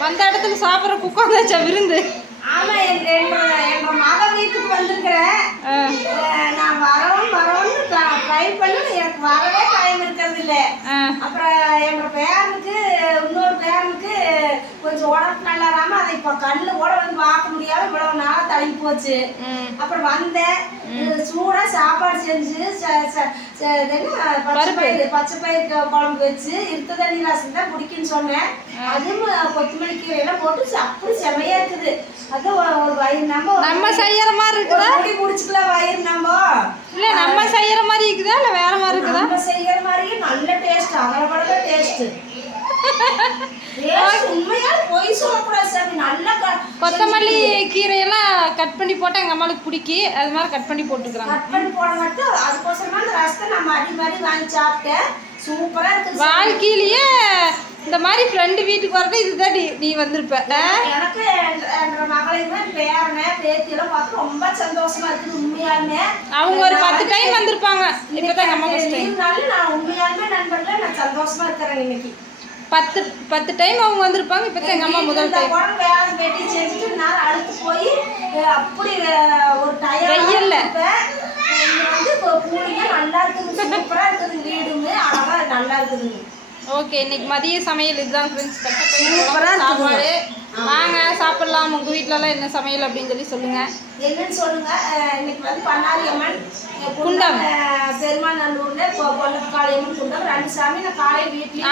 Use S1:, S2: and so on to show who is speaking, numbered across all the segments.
S1: வந்த இடத்துல சாப்பிட்ற உட்காந்தாச்சா விருந்து.
S2: ஆமா என் என் மக வீட்டுக்கு வந்திருக்கிறேன் நான் வரவும் வரவும்னு ட்ரை பண்ணி எனக்கு வரவே டைம் இருக்கிறது இல்லை.
S1: ஆ,
S2: அப்புறம் எங்க பேரனுக்கு இன்னொரு பேரனுக்கு கொஞ்சம் உடம்பு இப்போ கண்ணு கூட வந்து பார்க்க முடியாம இவ்வளவு நாளா தள்ளி போச்சு. அப்புறம் வந்தேன். சூடா சாப்பாடு செஞ்சு பச்சை பயிறு பச்சை பயிறு க- குழம்பு வச்சு இருத்த தண்ணி ரசம் தான் பிடிக்குன்னு சொன்னேன். அதுவும் கொத்தமல்லி கீரை எல்லாம் போட்டு அப்படி செமையா இருக்குது. அது ஒரு வயிறு நம்ம
S1: நம்ம செய்யற மாதிரி இருக்குதா?
S2: முடி முடிச்சுக்கலாம் வயிறு நம்ம.
S1: இல்ல நம்ம செய்யற மாதிரி இருக்குதா? இல்ல வேற மாதிரி இருக்குதா?
S2: நம்ம செய்யற மாதிரியே நல்ல டேஸ்ட் அகலப்படல டேஸ்ட் உண்மையா பொய் சாமி நல்லா க-
S1: கொத்தமல்லி கீரையெல்லாம் கட் பண்ணி போட்டா எங்க அம்மாளுக்கு பிடிக்கி. அது மாதிரி கட் பண்ணி போட்டுக்கிறாங்க.
S2: கட் பண்ணி போட மட்டும். அதுக்கோசரமா அந்த ரசத்தை நான் அடி மாதிரி வாங்கி சாப்பிட்டேன். சூப்பரா இருக்குது.
S1: வாழ்க்கையிலேயே இந்த மாதிரி ஃப்ரெண்டு வீட்டுக்கு வரது இதுதான் நீ நீ வந்திருப்ப?
S2: எனக்கு என் என்ற மகளையுமே பேரனை பேத்தி எல்லாம் பார்த்து ரொம்ப சந்தோஷமா இருக்குது உண்மையாலுமே.
S1: அவங்க ஒரு பத்து டைம் வந்திருப்பாங்க. இப்பதான் எங்க அம்மா
S2: நான் உண்மையாலுமே நண்பர்கள நான் சந்தோஷமா இருக்கிறேன் இன்னைக்கு.
S1: பத்து பத்து டைம் அவங்க வந்திருப்பாங்க. இப்பதான் எங்க அம்மா முதல் டைம்
S2: வேலை வெட்டி செஞ்சுட்டு நான் அழுத்து போய் அப்படி ஒரு டயர்
S1: வெயில்ல.
S2: வந்து இப்போ கூலிங்க நல்லா இருக்குது சூப்பரா இருக்குது வீடுமே அழகா நல்லா இருக்குதுங்க
S1: ஓகே இன்னைக்கு மதிய சமையல் இதுதான் ஃப்ரெண்ட்ஸ். சாப்பாடு. வாங்க சாப்பிடலாம். உங்க வீட்ல எல்லாம் என்ன சமையல் அப்படின்னு சொல்லி சொல்லுங்க.
S2: என்னன்னு சொல்லுங்க. அஹ், இன்னைக்கு வந்து பண்ணாரி அம்மன் அஹ்,
S1: குண்டம்.
S2: பெருமாநல்லூர்ல பொன்னக்காளியம்மன் குண்டம் ரெண்டு சாமி நான் காலையில் வீட்லயே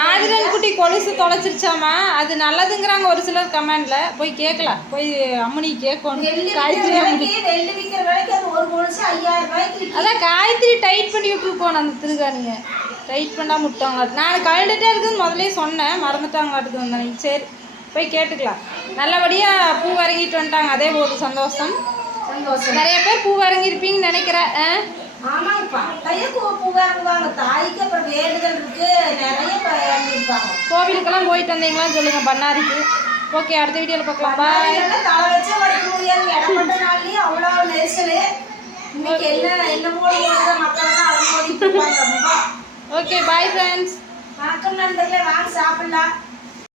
S1: குட்டி கொலுசு தொலைச்சிருச்சாமா? அது நல்லதுங்கிறாங்க ஒரு சிலர் கமெண்ட்ல. போய் கேட்கலாம் போய் அம்மனி கேட்கணும். காயத்ரி. அதான் காயத்ரி டைட் பண்ணி விட்டுருக்கோம் அந்த திருகாணிங்க டைட் பண்ணாம விட்டாங்க நான் கழண்டுட்டே இருக்குன்னு முதல்ல சொன்னேன். மறந்துட்டாங்க வந்தேன். சரி போய் கேட்டுக்கலாம். நல்லபடியா பூ இறங்கிட்டு வந்துட்டாங்க. அதே ஒரு சந்தோஷம்.
S2: சந்தோஷம்.
S1: நிறைய பேர் பூ இறங்கியிருப்பீங்கன்னு நினைக்கிறேன். ஆ?
S2: ஆமாங்கப்பா. பைய புகாருவாங்க தாய்க்கு அப்புறம் வேண்டுதல் இருக்கு. நிறைய இருப்பாங்க
S1: கோவிலுக்கெல்லாம் போயிட்டு வந்தீங்களான்னு சொல்லுங்க பண்ணாரிக்கு ஓகே அடுத்த வீடியோவில் பார்க்கலாம். பாய்
S2: தலை வச்சே வடிக்க முடியாது. இடப்பட்ட நாள்லயும் அவ்வளோ நெரிசல். இன்னைக்கு என்ன என்ன போடி மக்கள் ரொம்ப
S1: ஓகே பாய் ஃப்ரெண்ட்ஸ்
S2: வணக்கம் நண்பர்களே வாங்க சாப்பிடலாம்.